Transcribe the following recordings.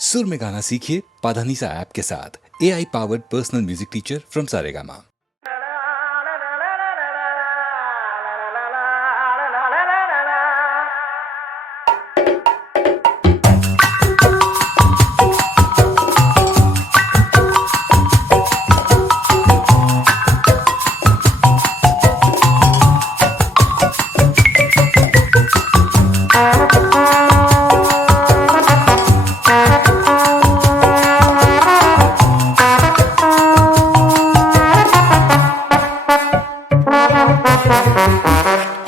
सुर में गाना सीखिए पाधानीसा ऐप के साथ। AI powered personal music teacher from Saregama.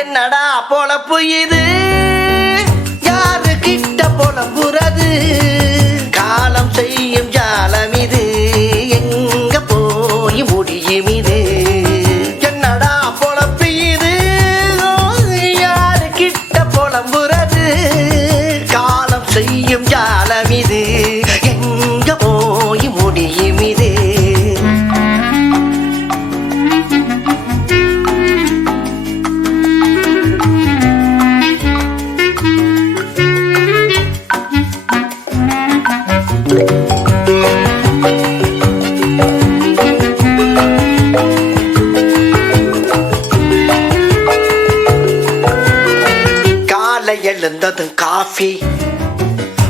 என்னடா பொழப்பு இது, யாரு கிட்ட பொழப்புறது, காலம் செய்யும் ஜாலம் இது, எங்க போய் முடியும் இது. என்னடா பொழப்பு இது, யாரு கிட்ட பொழம்புறது, காலம் செய்யும் ஜாலம் இது, எங்க போய் முடியும் இது. எழுந்ததும் காஃபி,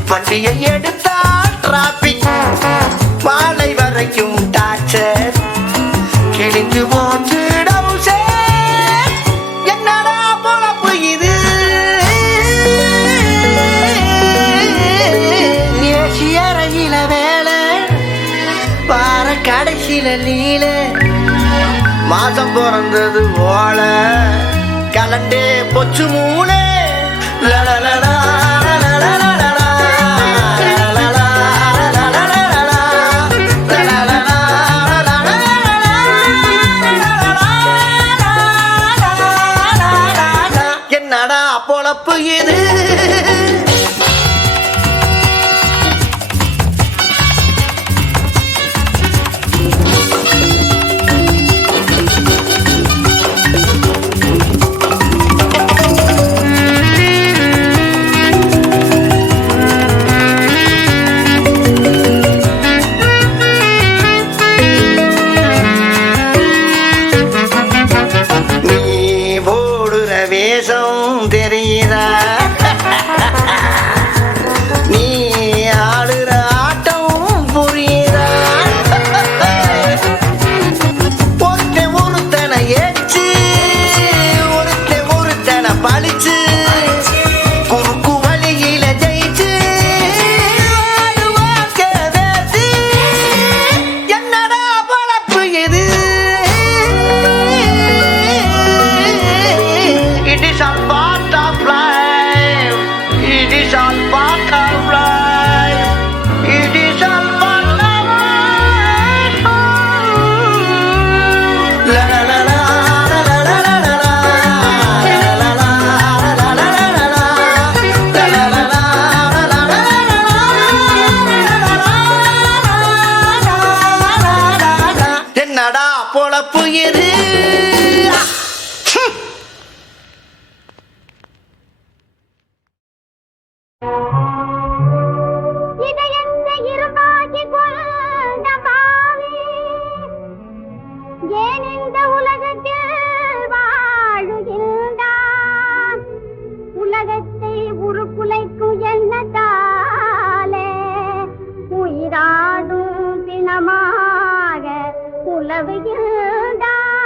வண்டியை எடுத்தா டிராபிக், மாலை வரைக்கும் டார்ச்சர், கிழிந்து போச்சு டவுசர். என்னடா பொழப்பு இது, ஏசியறையில வேலை, வார கடைசியில லீல, மாசம் பிறந்தது ஓல, கலண்டே பொச்சு மூளை. என்னடா பொழப்பு இது. வேஷம் தெரியுதா, நீ ஆடுற ஆட்டம் புரியுதா, ஒருத்தனை ஏச்சு ஒருத்தனை பழிச்சு, குறுக்கு வழியில ஜெயிச்சு, என்னடா பொழப்பு இது. It is all part of life. It is all part of life. It is all part of life. La la la la la la la la la la la la la la la. என்னடா பொழப்பு இது. உலகத்தை உருக்குலைக்கும் எண்ணத்தாலே உயிராடும் பிணமாக உலவுகின்றான்.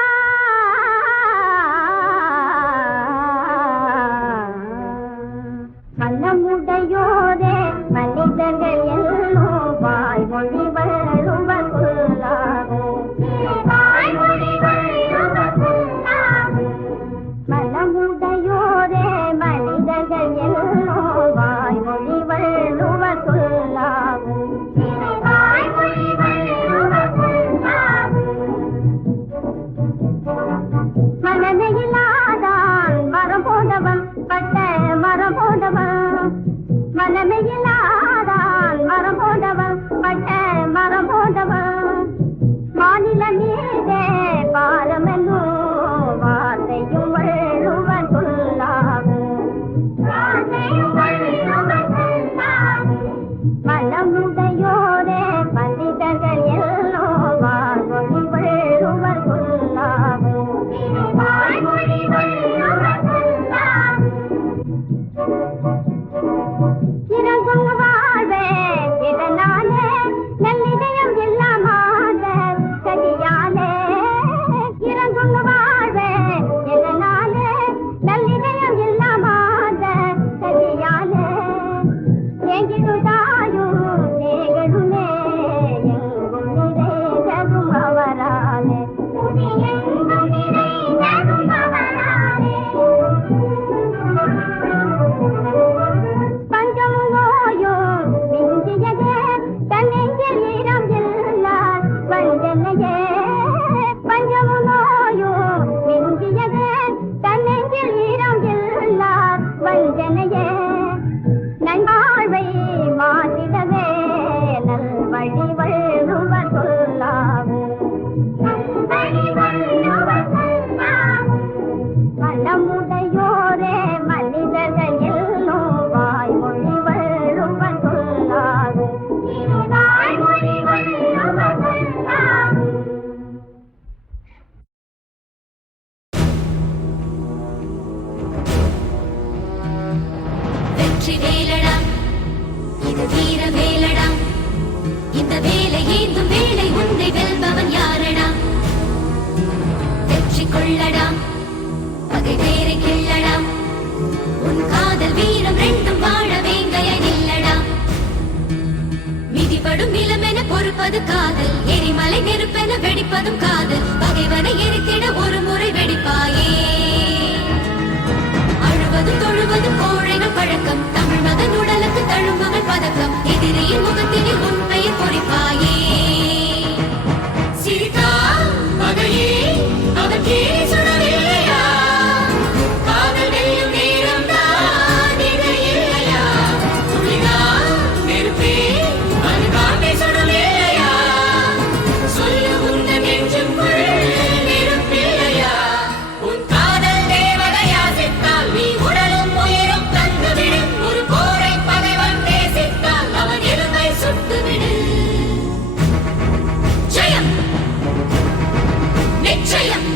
சுடுபடும் நிலமென பொறுப்பது காதல், எரிமலை நெருப்பென வெடிப்பதும் காதல். பகைவனை எரித்திட ஒரு முறை வெடிப்பாயே. அழுவதும் தொழுவதும் கோழைகள் பழக்கம், தமிழ் மகன் உடலுக்கு தழும்புகள் பதக்கம். எதிரியின் முகத்தினில் உண்மையை பொறிப்பாயே. சிரித்தால் பகையே அவன் கீழே சுடவில்லையா? காதல் வெல்லும் நேரம் தான் இது இல்லையா? துளிதான் நெருப்பே அது காட்டை சுடவில்லையா? சொல்லு உந்தன் நெஞ்சுக்குள் நெருப்பில்லையா? உன் காதல் தேவதையா சித்தால் நீ உடலும் உயிரும் தந்துவிடும். ஒரு போரை பகைவன் நேசித்தால் அவன் எருமை சுட்டுவிடு. ஜெயம் நிச்சயம்,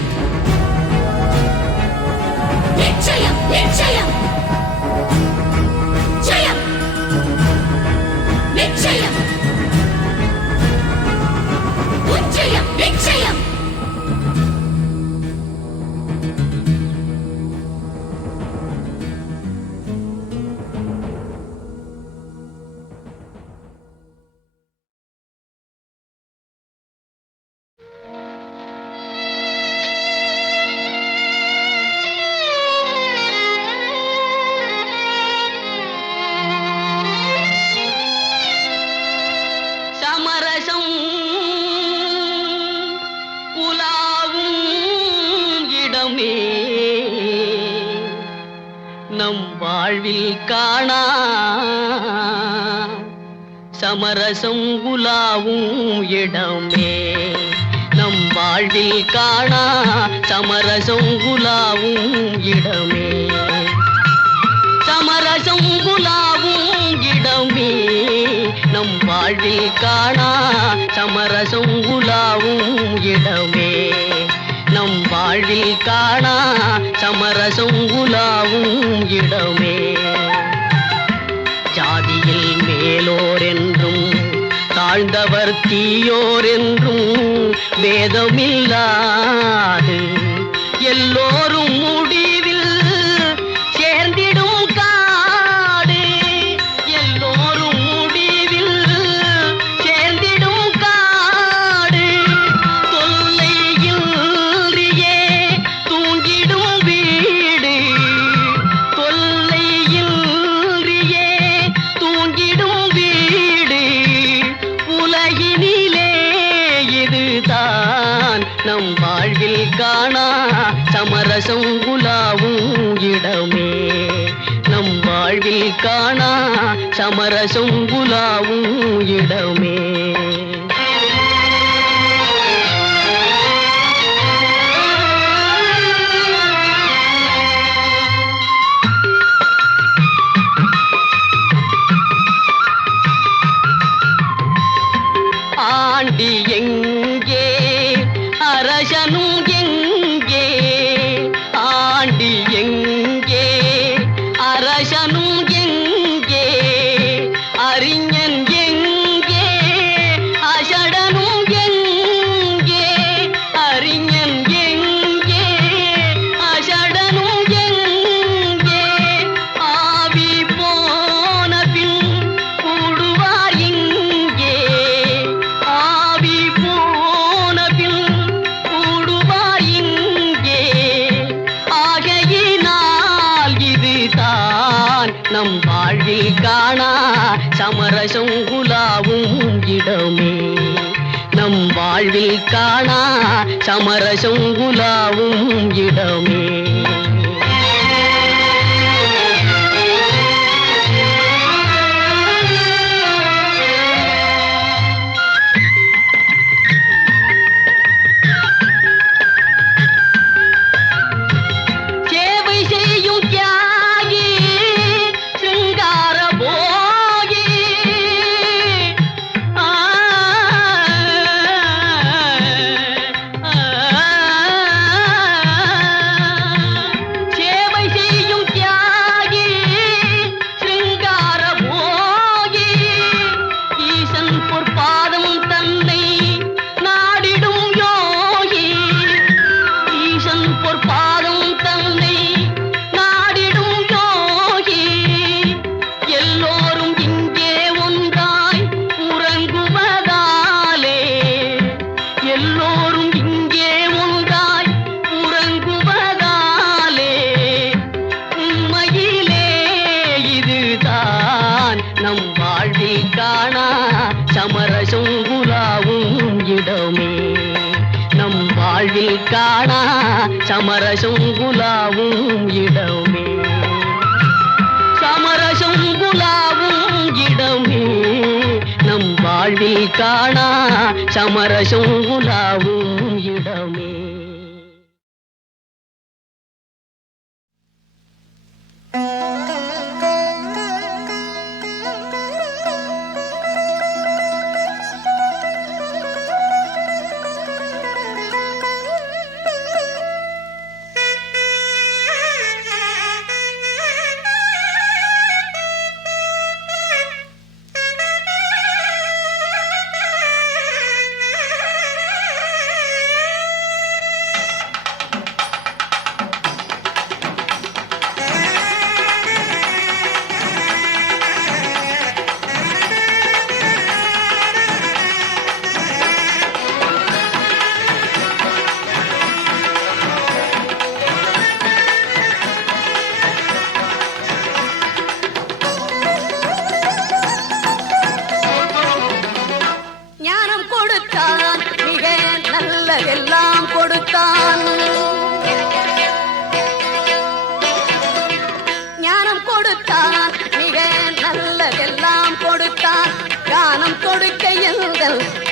நிச்சயம், நிச்சயம். ஜெயம் நிச்சயம், உச்சயம் நிச்சயம். சமரசம் உலாவும் இடமே நம் வாழ்வில் காணா. சமரசம் உலாவும் இடமே நம் வாழ்வில் காணா. சமரசம் உலாவும் இடமே, சமரசம் உலாவும் இடமே நம் வாழ்வில் காணா. சமரசம் உலாவும் இடமே நம் வாழ்வில் காணா. சமரசம் உலாவும் இடமே. ஜாதியில் மேலோர் என்றும் தாழ்ந்தவர் தீயோர் என்றும் வேதமில்லாது எல்லோரும் முடிவில் சேர்ந்திடும் காடு. எல்லோரும் முடிவில் சேர்ந்திடும் காடு. தொல்லையின்றியே தூங்கிடும் வீடு. தொல்லையின்றியே தூங்கிடும் வீடு. உலகினிலே இதுதான் நம் வாழ்வில் காணா. சமரசம் உலாவும் இடமே நம் வாழ்வில் காணா. சமரசம் உலாவும் இடமே. ஆண்டி எங்கே அரசனும் எங்கே? ஆண்டி எங்கே அரசனும் எங்கே? அறிஞன் எங்கே அசடனும் எங்கே? அறிஞன் எங்கே அசடனும் எங்கே? ஆவி போன பின் கூடுவார் இங்கே. ஆவி போன பின் கூடுவார் இங்கே. ஆகையினால் இதுதான் நம் வாழ்வில் காணா. சமரசம் உலாவும் இடமே நம் வாழ்வில் காணா. சமரசம் உலாவும் இடமே. சேவை செய்யும் தியாகி சிங்கார போகி. ஆ, ஆ, ஆ. சமரசம் உலாவும் இடமே நம் வாழ்வில் காணா சமரசம் உலாவும் இடமே சமரசம் உலாவும் இடமே நம் வாழ்வில் காணா சமரசம் உலாவும் இடமே.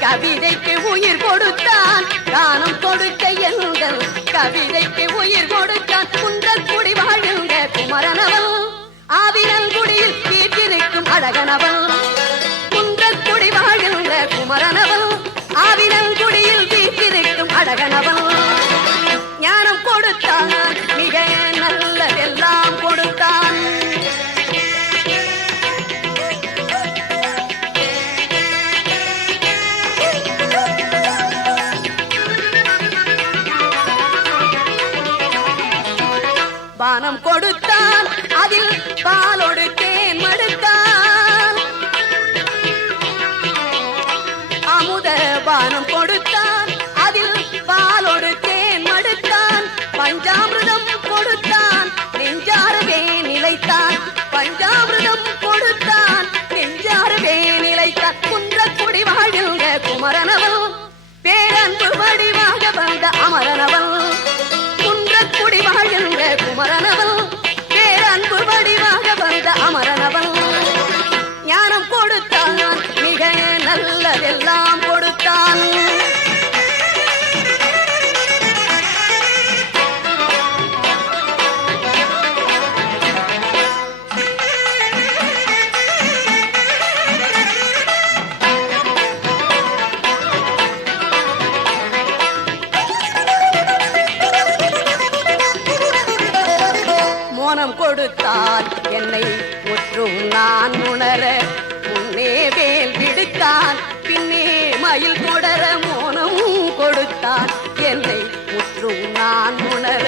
கவிதைக்கு உயிர் கொடுத்தான் கானம் கொடுக்க எங்கள் கவிதைக்கு உயிர் கொடுத்தான் குன்றக்குடி வாழ்ந்த குமரனவன் ஆவினல் குடியில் வீற்றிருக்கும் அழகனவன் குன்றக்குடி வாழ்ந்த குமரனவன் ஆவினல் குடியில் வீற்றிருக்கும் அழகனவன் ஞானம் கொடுத்தான் மிக நல்லதெல்லாம் கொடுத்தான். பானம் கொடுத்தான் அதில் பாலோடு தேன் மடுத்தான் அமுத பானம் கொடுத்தான் அதில் பாலோடு தேன் மடுத்தான் பஞ்சாமிர்தம் கொடுத்தான் நெஞ்சாரவே நிலைத்தான் பஞ்சாமிர்தம் கொடுத்தான் நெஞ்சாரவே நிலைத்தான். குன்றக்குடி வாழ்ந்த குமரனவன் பேரன்பு வடிவாக வந்த அமரனவன் குன்றக்குடி வாழ்ந்த குமரனவன் பேரன்பு வடிவாக வந்த அமரனவன் ஞானம் கொடுத்தான் மிக நல்லதெல்லாம் கொடுத்தான். மோனம் கொடுத்தான் என்னை முற்றும் நான் உணர முன்னே வேல் விடுத்தான் பின்னே மயில் தொடர மோனம் கொடுத்தான் என்னை முற்றும் நான் உணர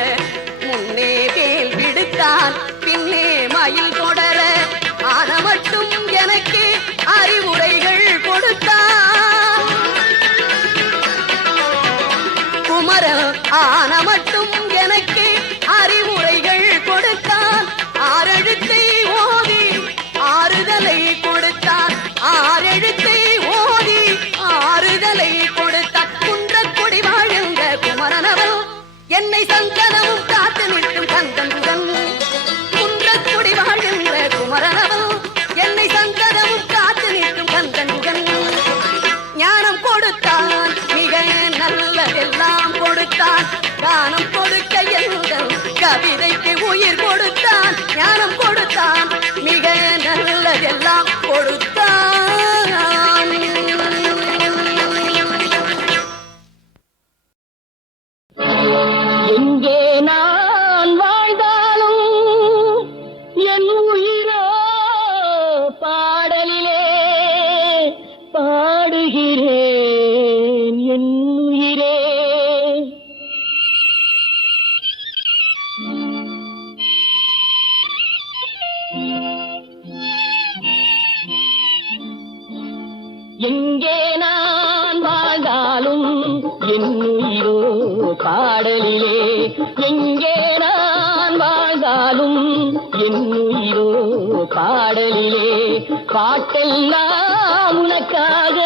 முன்னே வேல் விடுத்தான் பின்னே மயில் தொடர ஆன மட்டும் எனக்கு அறிவுரைகள் கொடுத்தான் குமரன் ஆன மட்டும் எனக்கு அறிவுரைகள் கொடுத்தான் ஆறெழுத்தை ஓதி ஆறுதலை கொடுத்தான் ஆறெழுத்தை ஓதி ஆறுதலை கொடுத்தான். குன்றக்குடி வாழ்ந்த குமரனவன் என்னை சந்தனமும் காத்து நிற்கும் கந்தனுடன் குன்றக்குடி வாழ்ந்த குமரனவன் என்னை சந்தனமும் காத்து நிற்கும் கந்தனுடன் ஞானம் கொடுத்தான் மிக நல்லதெல்லாம் கொடுத்தான் கானம் கொடுக்க எங்கள் கவிதைக்கு உயிர் கொடுத்தான் ஞானம் கொடுத்தான் மிக நல்லதெல்லாம் கொடுத்தான். எங்கே நான் வாழ்ந்தாலும் என் உயிரோ பாடலிலே பாடுகிறேன் என் உயிரே. எங்கே நான் வாழ்ந்தாலும் என் உயிரோ பாடலிலே எங்கே நான் வாழ்ந்தாலும் என் உயிரோ பாடலிலே பாட்டெல்லாம் உனக்காக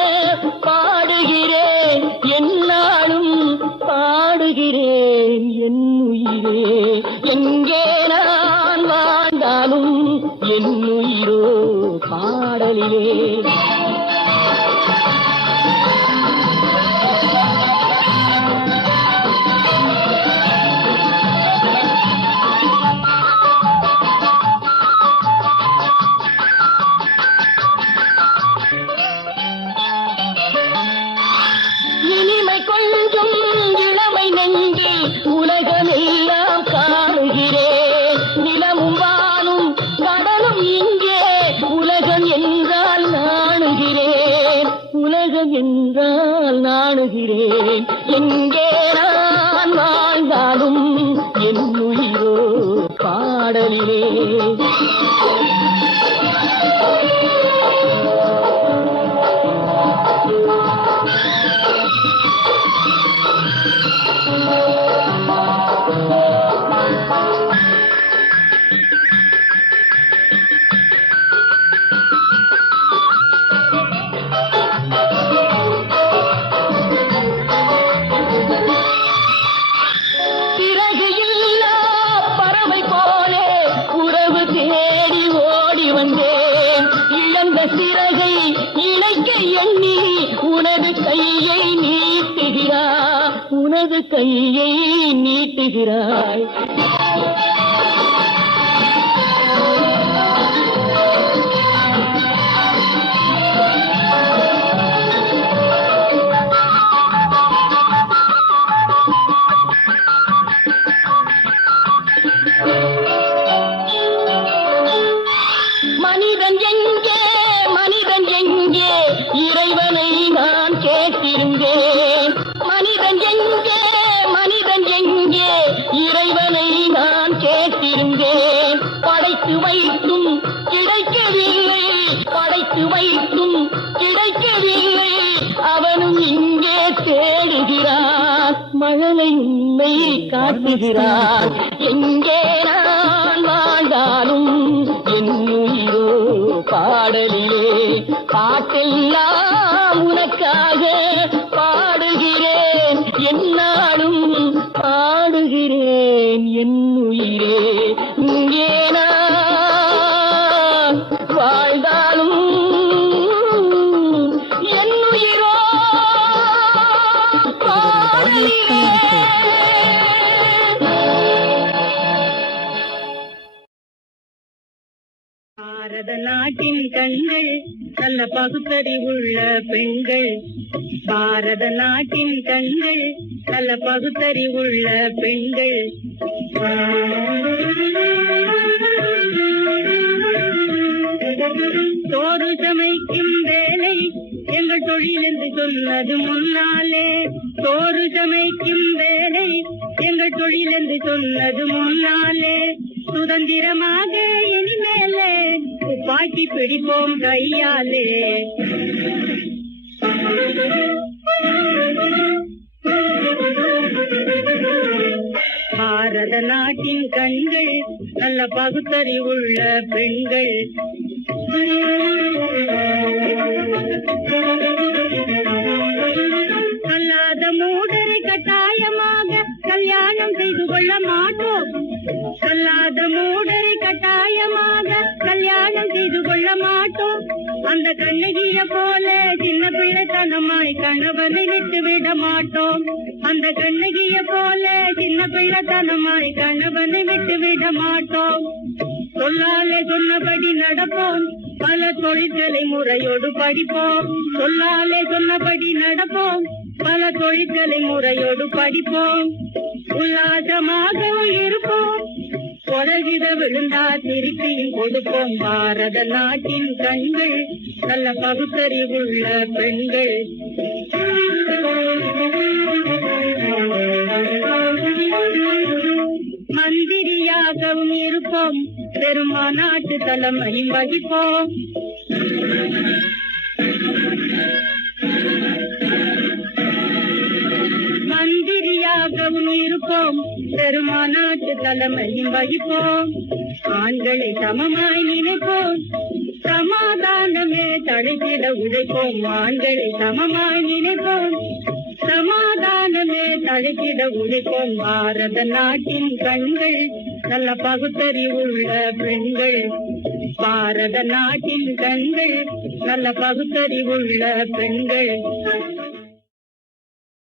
இனிமை கொஞ்சம் இளமை நெஞ்சில் உலகமெல்லாம் காணுகிறேன். நிலமும் வானும் கடலும் இங்கே உலகம் என்றால் நாணுகிறேன். உலகம் என்றால் நாணுகிறேன். எங்கே நான் வாழ்ந்தாலும் என் உயிரோ பாடலிலே. சிறகு இல்லா பறவை போலே உறவு தேடி ஓடி வந்தேன். இழந்த சிறகை இணைக்க எண்ணி உனது கையை நீட்டுகிறாய். உனது கையை நீட்டுகிறாய். மனிதன் எங்கே மனிதன் எங்கே இறைவனை நான் கேட்டிருந்தேன். மனிதன் எங்கே மனிதன் எங்கே இறைவனை நான் கேட்டிருந்தேன். படைத்து வைத்தும் கிடைக்கவில்லை. படைத்து வைத்தும் கிடைக்கவில்லை. அவனும் இங்கே தேடுகிறான். மழலை உண்மை காட்டுகிறான். எங்கே நான் வாழ்ந்தாலும் என் உயிரோ பாடலிலே. பாட்டெல்லாம் உனக்காக பாடுகிறேன். என்னாலும் பாடுகிறேன் என் உயிரே. இங்கே நான் வாழ்ந்தாலும் என் உயிரோ பாடலிலே. பாரத நாட்டின் கண்கள் நல்ல பகுத்தறிவுள்ள பெண்கள். பாரத நாட்டின் கண்கள் நல்ல பகுத்தறிவுள்ள பெண்கள். சோறு சமைக்கும் வேலை எங்கள் தொழில் என்று சொன்னது முன்னாலே. சோறு சமைக்கும் வேலை எங்கள் தொழில் என்று சொன்னது முன்னாலே. சுதந்திரமாக இனிமேலே துப்பாக்கி பிடிப்போம் கையாலே. பாரத நாட்டின் கண்கள் நல்ல பகுத்தறிவுள்ள பெண்கள். கல்லாத மூடரை கட்டாயமாக கல்யாணம் செய்து கொள்ள மாட்டோம். கல்லாத மூடரை கட்டாயமாக கல்யாணம் செய்து கொள்ள மாட்டோம். அந்த கண்ணகிய போல சின்ன பிள்ளைத்தனமாய் கணவனை விட்டு விட மாட்டோம். அந்த கண்ணகிய போல சின்ன பிள்ளைத்தனமாய் கணவனை விட்டு விட மாட்டோம். சொல்லாலே சொன்னபடி நடப்போம். பல தொழில்களை முறையோடு படிப்போம். சொல்லாலே சொன்னபடி நடப்போம். பல தொழில்களை முறையோடு படிப்போம். உல்லாசமாக இருப்போம். கொடகிட விழுந்தா திருப்பியும் கொடுப்போம். பாரத நாட்டின் கண்கள் நல்ல பகுத்தறிவுள்ள பெண்கள். மந்திரியாகவும் இருப்போம். பெருமாநாட்டு தலைமையும் வகிப்போம். மந்திரியாகவும் இருப்போம். பெருமாநாட்டு தலைமையும் வகிப்போம். ஆண்களை சமமாய் நினைப்போம். சமாதானமே தடைத்திட உழைப்போம். ஆண்களை சமமாய் நினைப்போம். சமாதானமே தழைத்திட உழைப்போம். பாரத நாட்டின் கண்கள் நல்ல பகுத்தறிவுள்ள பெண்கள் பாரத நாட்டின் கண்கள் நல்ல பகுத்தறிவுள்ள பெண்கள்